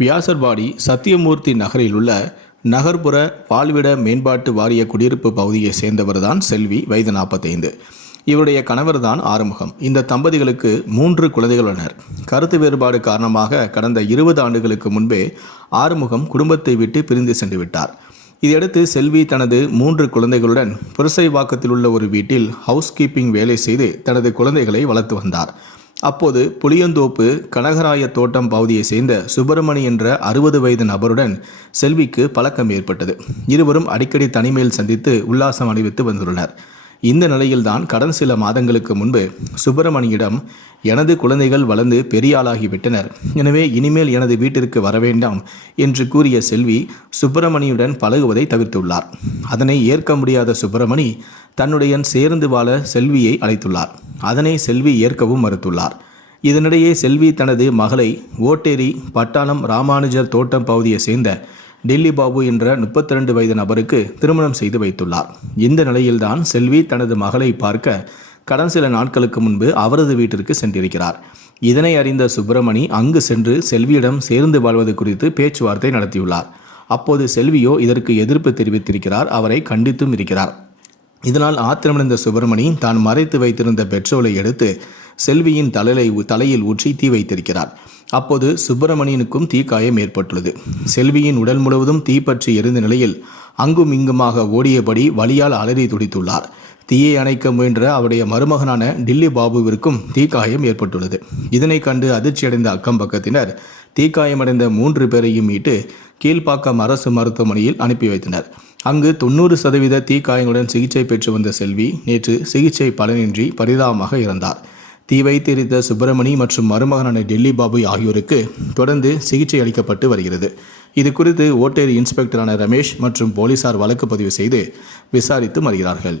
வியாசர்பாடி சத்தியமூர்த்தி நகரில் உள்ள நகர்ப்புற வாழ்விட மேம்பாட்டு வாரிய குடியிருப்பு பகுதியை சேர்ந்தவர்தான் செல்வி வயது நாற்பத்தைந்து இவருடைய கணவர்தான் ஆறுமுகம். இந்த தம்பதிகளுக்கு மூன்று குழந்தைகள் உள்ளனர் கருத்து வேறுபாடு காரணமாக கடந்த இருபது ஆண்டுகளுக்கு முன்பே ஆறுமுகம் குடும்பத்தை விட்டு பிரிந்து சென்று விட்டார். இதையடுத்து செல்வி தனது மூன்று குழந்தைகளுடன் புரசைவாக்கத்தில் உள்ள ஒரு வீட்டில் ஹவுஸ் கீப்பிங் வேலை செய்து தனது குழந்தைகளை வளர்த்து வந்தார். அப்போது புளியந்தோப்பு கனகராய தோட்டம் பகுதியை சேர்ந்த சுப்பிரமணி என்ற அறுபது வயது நபருடன் செல்விக்கு பழக்கம் ஏற்பட்டது. இருவரும் அடிக்கடி தனிமையில் சந்தித்து உல்லாசம் அணிவித்து வந்துள்ளனர் இந்த நிலையில்தான் கடன் சில மாதங்களுக்கு முன்பு சுப்பிரமணியிடம் எனது குழந்தைகள் வளர்ந்து பெரிய ஆளாகிவிட்டனர் எனவே இனிமேல் எனது வீட்டிற்கு வர வேண்டாம் என்று கூறிய செல்வி சுப்பிரமணியுடன் பழகுவதை தவிர்த்துள்ளார். அதனை ஏற்க முடியாத சுப்பிரமணி தன்னுடைய சேர்ந்து வாழ செல்வியை அழைத்துள்ளார். அதனை செல்வி ஏற்கவும் மறுத்துள்ளார். இதனிடையே செல்வி தனது மகளை ஓட்டேரி பட்டாளம் ராமானுஜர் தோட்டம் பகுதியை சேர்ந்த டில்லி பாபு என்ற 32 வயது நபருக்கு திருமணம் செய்து வைத்துள்ளார். இந்த நிலையில்தான் செல்வி தனது மகளை பார்க்க கடன் சில நாட்களுக்கு முன்பு அவரது வீட்டிற்கு சென்றிருக்கிறார். இதனை அறிந்த சுப்பிரமணி அங்கு சென்று செல்வியிடம் சேர்ந்து வாழ்வது குறித்து பேச்சுவார்த்தை நடத்தியுள்ளார். அப்போது செல்வியோ இதற்கு எதிர்ப்பு தெரிவித்திருக்கிறார் அவரை கண்டித்தும் இருக்கிறார். இதனால் ஆத்திரமடைந்த சுப்பிரமணி தான் மறைத்து வைத்திருந்த பெட்ரோலை எடுத்து செல்வியின் தலையை தலையில் ஊற்றி தீ வைத்திருக்கிறார். அப்போது சுப்பிரமணியனுக்கும் தீக்காயம் ஏற்பட்டுள்ளது. செல்வியின் உடல் முழுவதும் தீப்பற்றி எரிந்த நிலையில் அங்கும் இங்குமாக ஓடியபடி வலியால் அலறி துடித்துள்ளார். தீயை அணைக்க முயன்ற அவருடைய மருமகனான டில்லி பாபுவிற்கும் தீக்காயம் ஏற்பட்டுள்ளது. இதனை கண்டு அதிர்ச்சியடைந்த அக்கம் பக்கத்தினர் தீக்காயமடைந்த மூன்று பேரையும் மீட்டு கீழ்ப்பாக்கம் அரசு மருத்துவமனையில் அனுப்பி வைத்தனர். அங்கு தொண்ணூறு சதவீத தீக்காயங்களுடன் சிகிச்சை பெற்று வந்த செல்வி நேற்று சிகிச்சை பலனின்றி பரிதாபமாக இறந்தார். தீ வைத்தெரித்த சுப்பிரமணி மற்றும் மருமகனான டெல்லி பாபு ஆகியோருக்கு தொடர்ந்து சிகிச்சை அளிக்கப்பட்டு வருகிறது. இது குறித்து ஓட்டேரி இன்ஸ்பெக்டரான ரமேஷ் மற்றும் போலீசார் வழக்கு பதிவு செய்து விசாரித்து வருகிறார்கள்